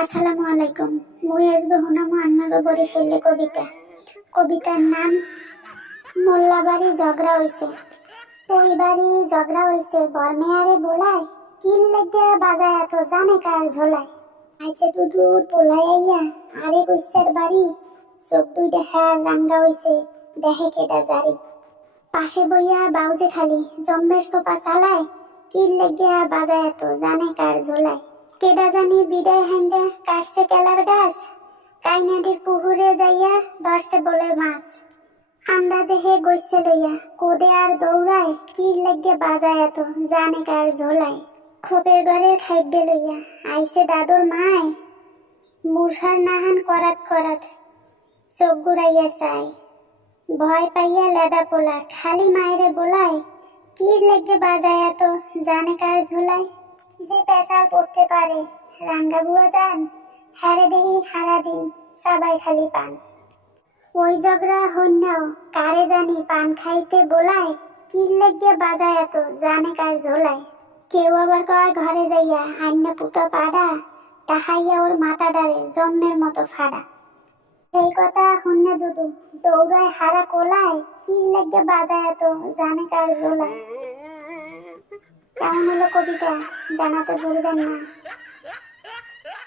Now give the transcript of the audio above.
আসসালামু আলাইকুম। মুই আজকে হুনামু আন্নাগো বরিশালে কবিতা। কবিতার নাম মোল্লাবাড়ি ঝগড়া হইছে। ওই বাড়ি ঝগড়া হইছে বরমেয়ারে বোলায়, কিল লেগে বাজায় এত জানে কার ঝোলায়। আইছে দুধুর পোলাই আইয়া আরে গুইসের বাড়ি, চোখ দুইটা হ্যার রাঙ্গা হইছে দেহে কেটা জারি। পাশে বইয়া বাউজে খালি জম্মের সোপা চালায়, কিল লেগে বাজায় এত জানে কার ঝোলায়। কেডা জানি বিদায় হাইন্দা কাটছে কেলার গাছ, কাইনাডির পুকুরে যাইয়া ধরছে বলে মাছ। আন্দাজে হে গইছে লইয়া কোদে আর দৌড়ায়, কি লাগিয়া বাজায় এত জানে কার ঝোলায়। খোপের ঘরের খাইডে লইয়া আইছে দাদুর মায়, মূর্ছার নাহান করাত করাত চোখ ঘুরাইয়া চায়। ভয় পাইয়া লেদা পোলা খালি মায়েরে বোলায়, কি লেগে বাজায় এত জানে কার ঝোলায়। যে পেশাল পড়তে পারে রাঙ্গা বুয়া যান, হারে দেহি হারা দিন সবাই খালি পান। ওই ঝগড়া হন্যাও কারে জানি পান খাইতে বোলায়, কি লেগে বাজায় এত জানে কার ঝোলায়। কেউ আবার কয় ঘরে যাইয়া আইনা পুতা পাড়া, টাহাইয়া ওর মাথা ডারে জন্মের মতো ফাড়া। এই কথা হন্যা দুদু দৌড়ায় হারা কোলায়, কি লেগে বাজায় এত জানে কার ঝোলায়। কেমন হলো কবিতা জানাতে ভুলবেন না।